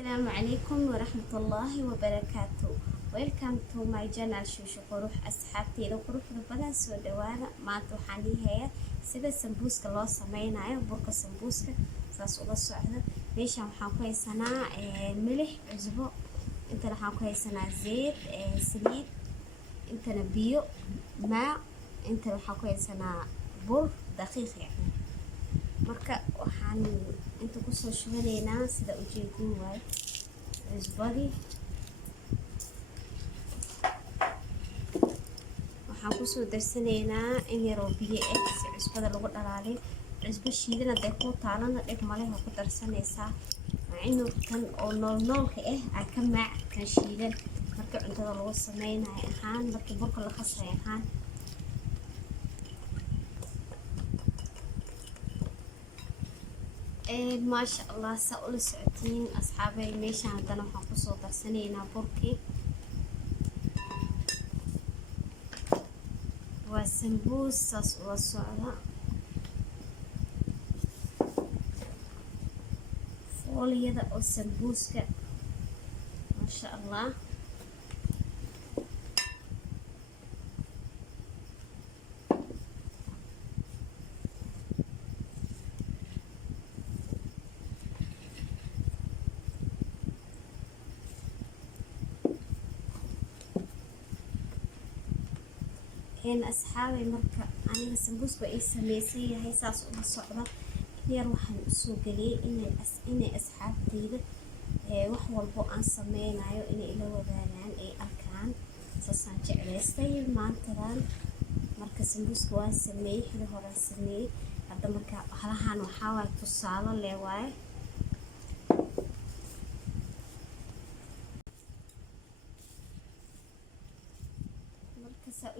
Assalamu alaikum warahmatullahi wabarakatuh. Welcome to my channel Shushu Qurux. Asxaabteyda quruxda badan soo dhawaada. Maanta waxaan leeyahay sida sambuuska loo sameynayo, burka sambuuska saas ula socda. Meeshaan waxaan ku haysanaa milix, cusbo. Intana waxaan ku haysanaa zeed, saliid. Intana biyo, maa. Intana waxaan ku haysanaa bur daqiiq yani. Marka waxaan inta ku soo shubaneynaa sida ujeedin waaye cusbadii. waxaan ku soo darsaneynaa in yar oo biyo ah si cusbada lagu dhalaalay. Cusbo shiidan haday ku taalana dhib male oo ku darsanaysaa. Waa inuu kan oo noolka ah ka maac kan shiidan marka cuntada lagu sameynayo ahaan marka burka la qasayo ahaan. ما شاء الله سأقول ساعتين أصحابي ماشي عندنا حنقصو درسنينا بركي والسمبوس صاص والصعدة فولي يدا والسمبوس ما شاء الله. إن أصحابي مركا أنا السمبوس بقى سميسية هي ساس الصعبة كثير وحن السوق لي إن أصحاب تيجي وحول بقى سمينا عيو إن إلى وذانان أركان ساسان جعلستي ما تران مركا السمبوس بقى سميه حلو هو سميه هذا مركا هلهان وحاول تصالة لواي.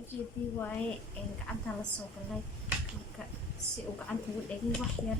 ujeedii waaye gacanta la soo galay marka si uu gacanta ugu dhagin wax yar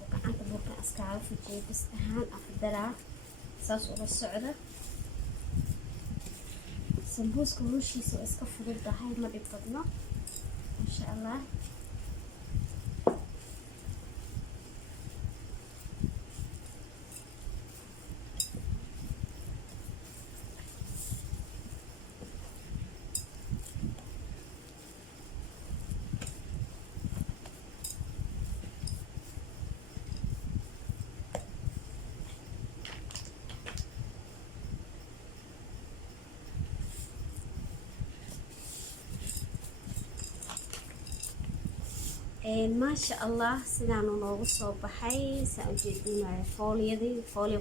oo gacanta burka askaaga fijiyo bas ahaan afdalaa saas uga socda. sambuuska hawshiisa waa iska fududahay ma dhib badno insha Allah. ما شاء الله سيدان نوغو soo baxay saa ujeedinayo fooliyada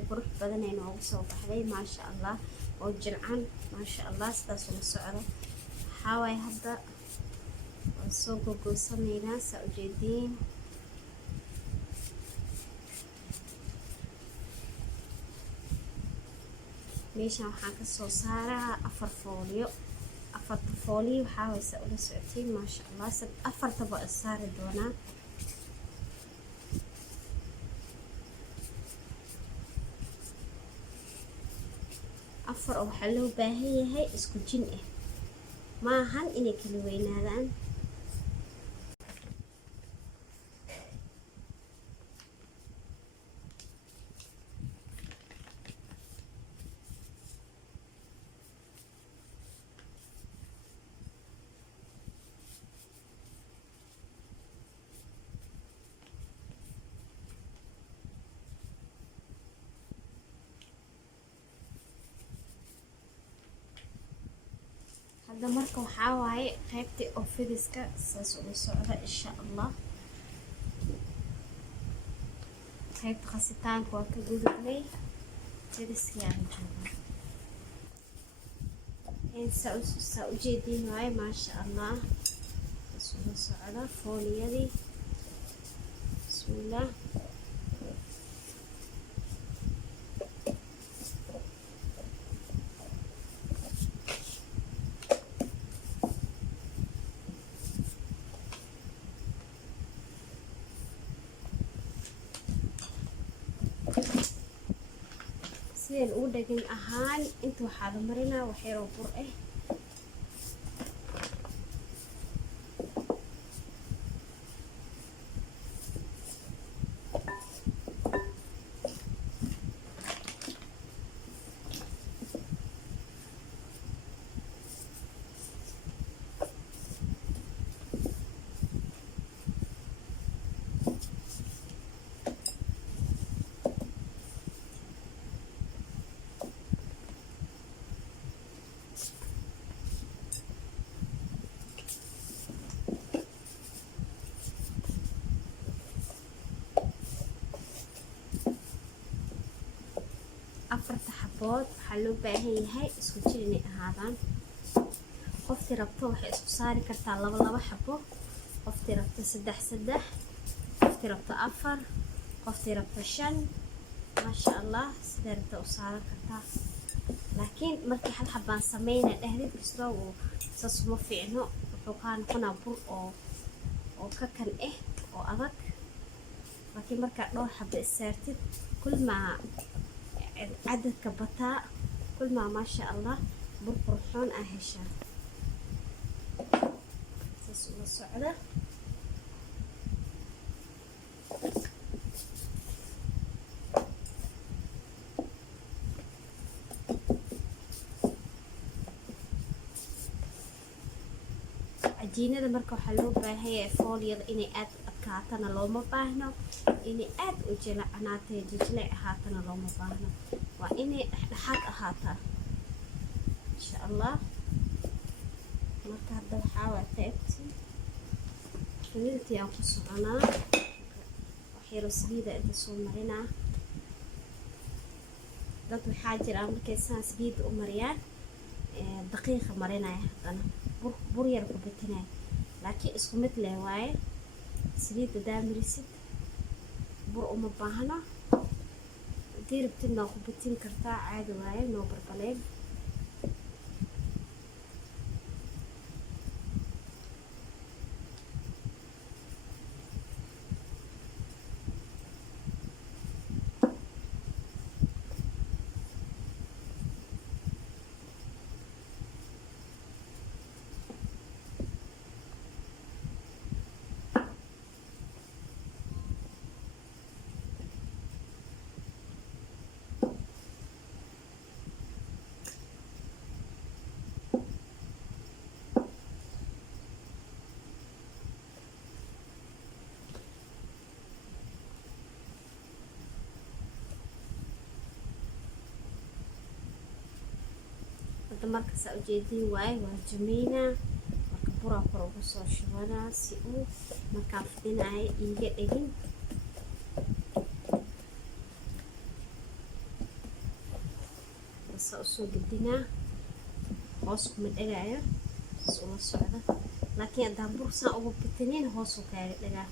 qurux badan ay noogu soo baxday ما شاء الله oo jilcan ما شاء الله sidaas ula socdo. waxa way hadda oo soo gogosanayna saa ujeedin meeshaan waxaan ka soo saaraa afar fooliyo waxaa way saa ula socotiin ما شاء الله afartaba saari doonaa. afar oo waxaa loo baahan yahay isku jin ah ma ahan inay kala weynaadaan. هذا مركو حاواي قيبتي او فيديسكا ساس ula socda insha Allah. qaybta qasitaanka waa ka gudubnay fidiska aan joognaa in saa ujeedin waaye ما شاء الله saas ula socda fooliyadii bismillah. sideen u dhagin ahaan inta waxaa la marinaa wax yar oo bur ah. afarta xabood waxaa loo baahan yahay isku jir inay ahaadaan. qoftii rabto waxay isku saari kartaa laba xabo, qoftii rabto saddex, qoftii rabto afar, qoftii rabto shan. maasha allah sidee rabta u saaran kartaa. laakiin markii hal xabaan sameyna dhahdid kastoo uu saas uma fiicno, wuxuu kaa noqonaa bur oo ka kan oo adag. laakiin markaa dhowr xabo isaartid kulmaa cadadka bataa, kulmaa maasha allah bur qurxoon aa heshaa. saas ula socda. cajiinada marka waxaa loo baahan yahay foolyada inay aad u adkaatana looma baahno, inay aad u jilcanaatay jijleec ahaatana looma baahno, waa inay dhexdhexaad ahaataa insha allah. marka hadda waxaa waa taagti saliidtii aan ku soconaa, waxyaro saliida inta soo marinaa. dad waxaa jira markay saan saliida u mariyaan daqiiqa marinaya, haddana bur yar ku bitinaya, laakiin isku mid leh waaye. saliida daamirisid bur uma baahno, haddii rabtidna waa ku bitin kartaa caadi waaye, noo barbaleen. marka saa ujeedin waaye waa jameynaa. marka buraa kor ugu soo shubanaa si uu markaa fidinaayo iiga dhegin. saa usoo gedinaa, hoos kuma dhegaayo, saas ula socda. laakiin haddaan bur saa ugu bitinin hoosuu kaaga dhagaa.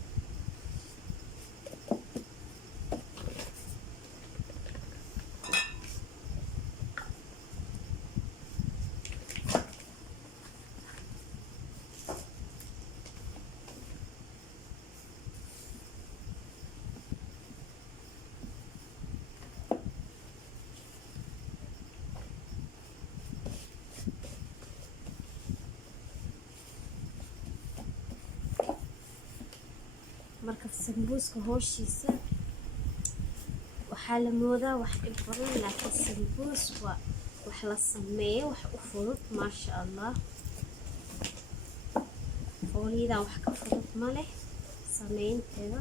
marka sambuuska hooshiisa waxaa la moodaa wax dhib badan, laakiin sambuus waa wax la sameeyo, wax u fudud maasha allah. foolyadan wax ka fudud ma leh sameynteeda.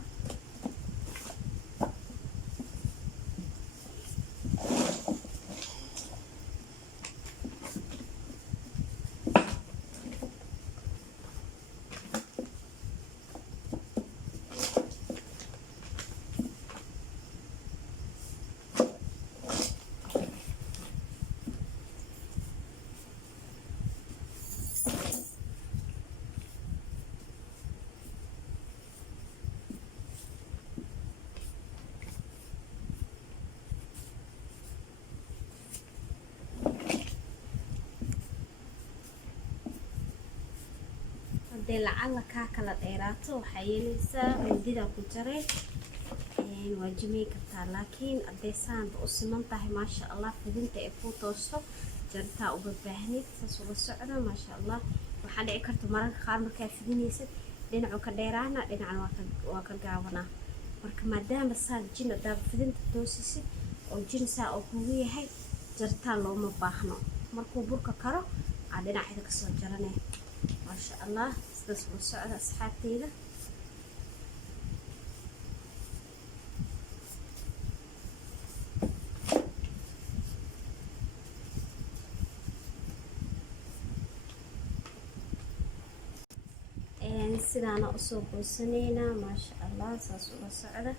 hadee lacala kaa kala dheeraato waxaa yeelaysaa mindidaa ku jaray waa jimey kartaa. laakiin hadee saanba u siman tahay maasha allah, fidinta ay kuu toosto jartaa uba baahnid. saas ula socda maasha allah. waxaa dhici karta mararka qaar markaa fidinaysid dhinacu ka dheeraana, dhinacan waa ka gaabanaa. marka maadaama saan jin hadaaba fidinta toosisid oo jin saa oo kugu yahay, jartaa looma baahno. markuu burka karo aa dhinaceeda kasoo jaranay maasha allah. sidaas ula socda asxaabteyda. sidaana usoo goosaneynaa maasha allah. saas ula socda.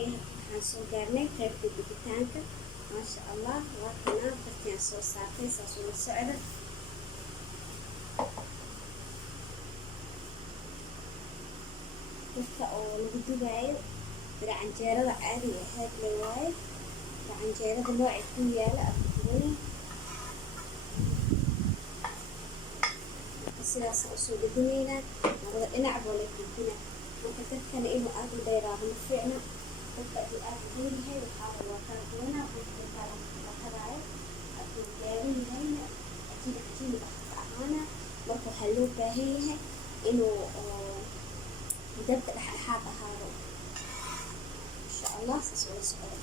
waaye waxaan soo gaarnay qaybta dubitaanka. maasha allah waa kana bartiaan soo saartay saas ula socda. dadka oo lagu dubaayo bira canjeerada caadiga ahayd le waaye. bira canjeerada noocay ku yaala afduwani sidaas usoo dhedinaynaa labada dhinac boo la dubina. marka dadkana inuu aad u dheeraado ma fiicna. dadka aduu aad u dheeryahay waxaa waa kala duwanaa qofka lakadaayo aduu gaaban yahayna cajiin ahaana. marka waxaa loo baahan yahay inuu dabka dhexdhexaad ahaado. insha allah saas ula socda.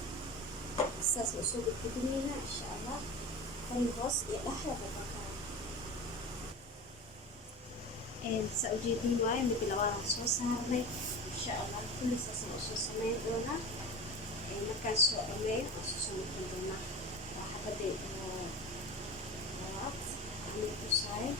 saas usoo gudgudinaynaa insha allah. kan hoos iyo dhexda babakara saa ujeediin waayo mid labaadaan soo saarnay. insha allah kulli saasaan usoo sameyn doonaa. markaan soo dhameeyo aan soo noqon doonaa. waa xabadii labaad aan tusaayo.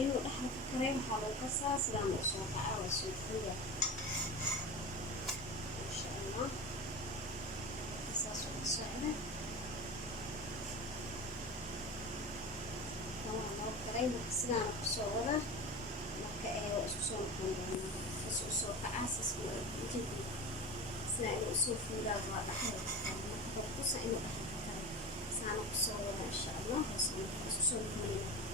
inuu dhexda ka kareem waxaa lagu qasaa sidaan u soo kaca waa soo foga. insha allah saas ula socda. waa loo karay marka sidaana kusoo wada. marka waa isku soo noqon doonaa. is usoo kaca saas ujeedi sidaa inuu usoo fogaa waa dhexda ka karay. marka barkusa inuu dhexda ka karay saana kusoo wada insha allah. isku soo noqonayna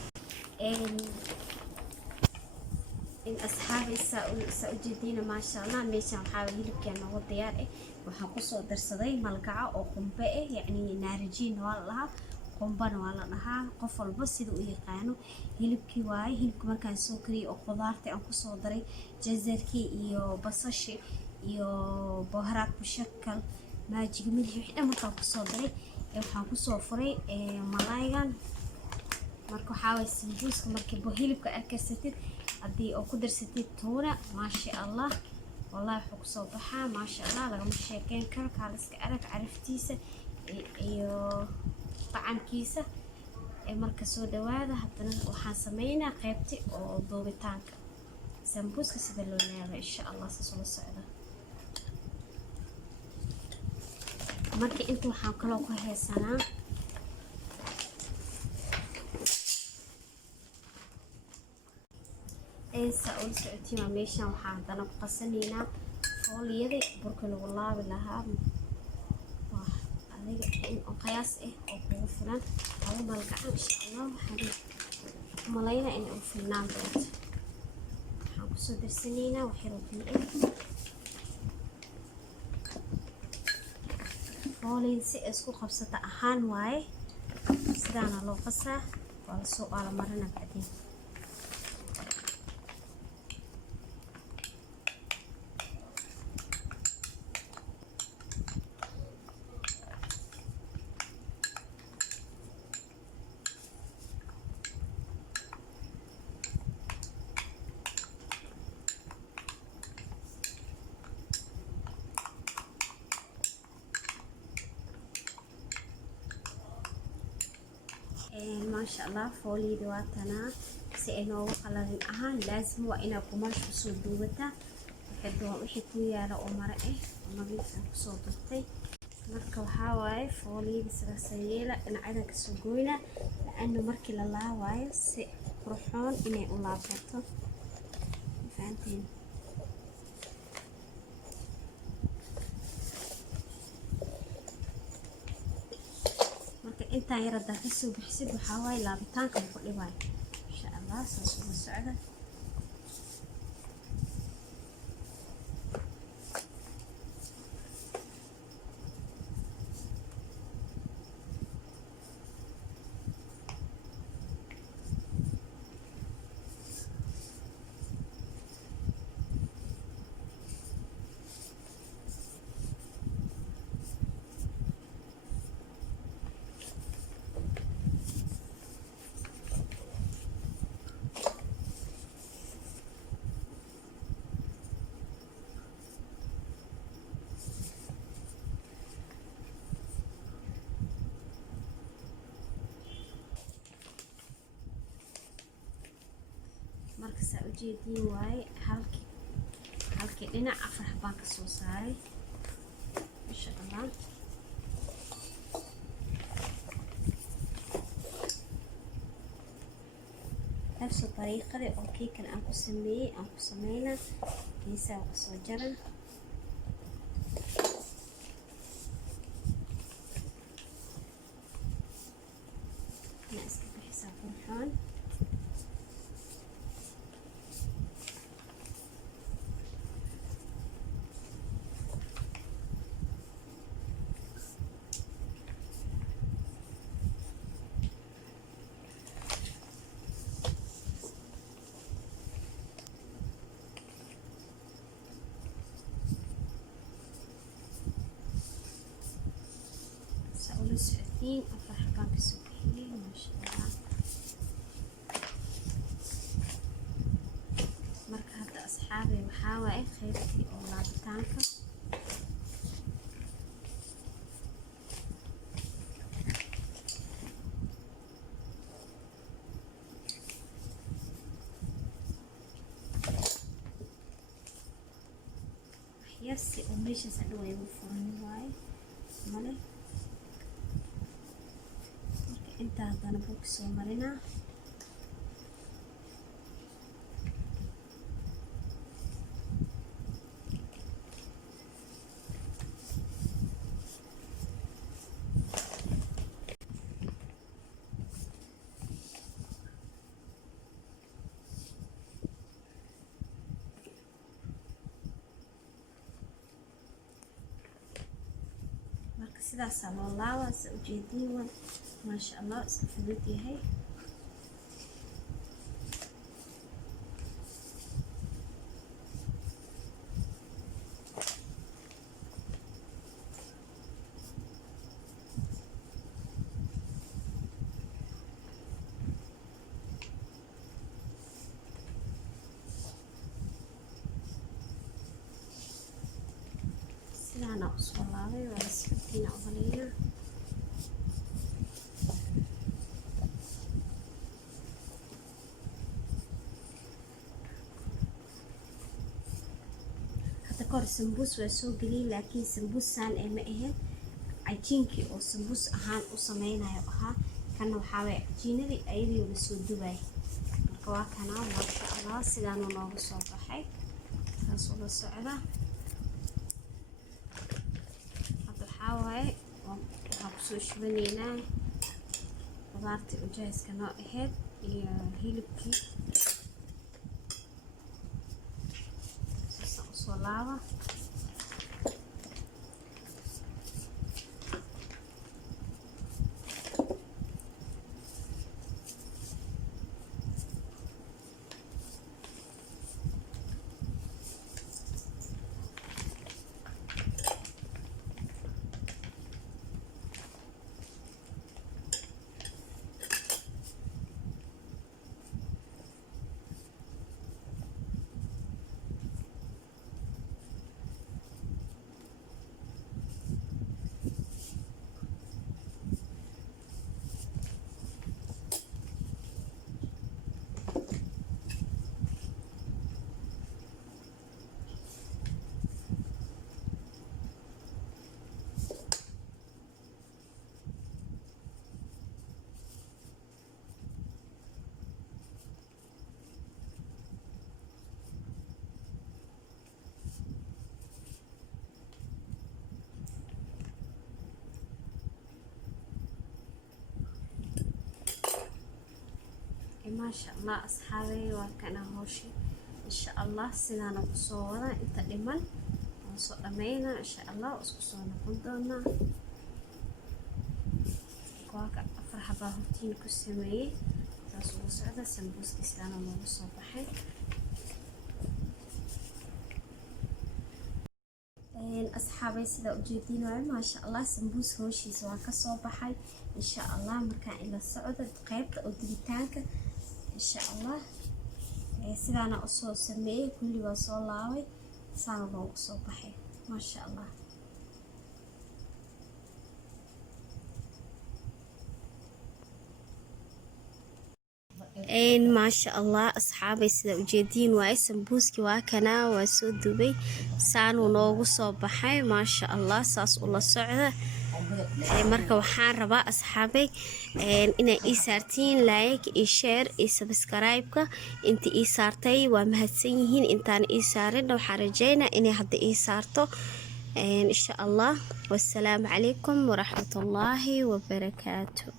in asxaabi saa ujeediina maasha allah. meeshaan waxaa hilibkeen noogu diyaar ah. waxaan kusoo darsaday malgaca oo qumbe ah yacni naarijiin waa la dhahaa, qumbana waa la dhahaa, qof walba sida u yaqaano. hilibkii waaye. hilibka markaan soo kariyay oo qudaartii aan kusoo daray jazarkii iyo basashi iyo boharaad mushakal maajiga milix wixii dhan markaan kusoo daray waxaan kusoo furay malaygan. marka waxaa waay sambuuska markii hilibka aad karsatid haddii oo ku darsatid tuuna maasha allah wallahi wuxuu kusoo baxaa maasha allah. lagama sheekeyn karo. kaaliska arag caraftiisa iyo qacankiisa. marka soo dhawaada. haddana waxaan sameynaa qaybti oo duubitaanka sambuuska sida loo leeyahay insha allah. saas ula socda. marka inta waxaan kaloo ku heesanaa saa ula socotiin. meeshaan waxaa haddana ku qasanaynaa fooliyadii burka lagu laabi lahaa. waa adiga in qiyaas ah oo kugu filan laba malgacan insha allah. waxaan umalaynaa inay u filnaan doonto. waxaan kusoo darsanaynaa waxyaro biyo ah. fooliyada si isku qabsata ahaan waaye. sidaana loo qasaa. waa la marina bacdeen. maasha allah fooliyada waa tanaa. si ay noogu qalalin ahaan laazim waa inaad qumaasha kusoo duubataa. wixii ku yaala oo mare ah oo nadiif ah kusoo durtay. marka waxaa waaye fooliyada sidaas yeela. dhinacyada kasoo goyna laana markii la laawaayo si qurxoon inay u laabato. fahanteen. marka intaan yar haddaa kasoo bixisid waxaa waaye laabitaanka ku dhibaayo insha allah. saas ula socda. ujeediin waaye halkii dhinac 4 xabaan ka soo saaray insha Allah. نفس الطريقة دي اوكي كان انكو سمينا كيسا وقصو جرن ناس بحساب فرحان سعودين أفرح بانك سبحي ما شاء الله. marka hadda asxaabi waxaa waaye qaybtii oo laabitaanka waxyaasi oo meeshaas hadhow ay ugu furan waaye male inta haddana buuka soo marinaa marka sidaasaa loo laabaa sa ujeediin waa maasha Allah iska fudud yahay. sidaana usoo laabay waa lasfitina umaleyna hadda kahor sambuus waa soo geliyay laakiin sambuusaan ee ma ahayn cajiinkii oo sambuus ahaan u sameynayo ahaa kana waxaa waye cajiinadii ayadii la soo dubay marka waa kana maasha Allah sidaanu noogu soo baxay saas ula socda. waaye waxaa kusoo shubanaynaa qudaartii ujaahiska noo ahayd iyo hilibkii saasaan usoo laaba ما شاء الله أصحابي وكان هوشي إن شاء الله سنانا بصورة إنت لمن ونصور لمينا إن شاء الله وصورنا قدرنا كواك أفرح باهوتين كسمية تاسو سعودة سنبوس كسلانا موصو بحي أصحابي سيدا أجيدين ما شاء الله سنبوس هوشي سواء كسو بحي إن شاء الله مركان إلى السعودة قيبت أدريتانك إن شاء الله سيدانا أصو سميه كل وصول لاوي سانا لو أصو بحي ما شاء الله. ما شاء الله أصحابي سيدا وجدين واي سمبوسكي واكنا واسو دوبي سانو نوغو صوبحي ما شاء الله ساس الله سعودة marka waxaan rabaa asxaabay inay ii saartiin like iyo share iyo subscribe-ka inta ii saartay waa mahadsan yihiin intaan ii saarin waxaan rajeynaa inay hadda ii saarto insha Allah wassalaamu calaykum waraxmatullaahi wabarakaatuh.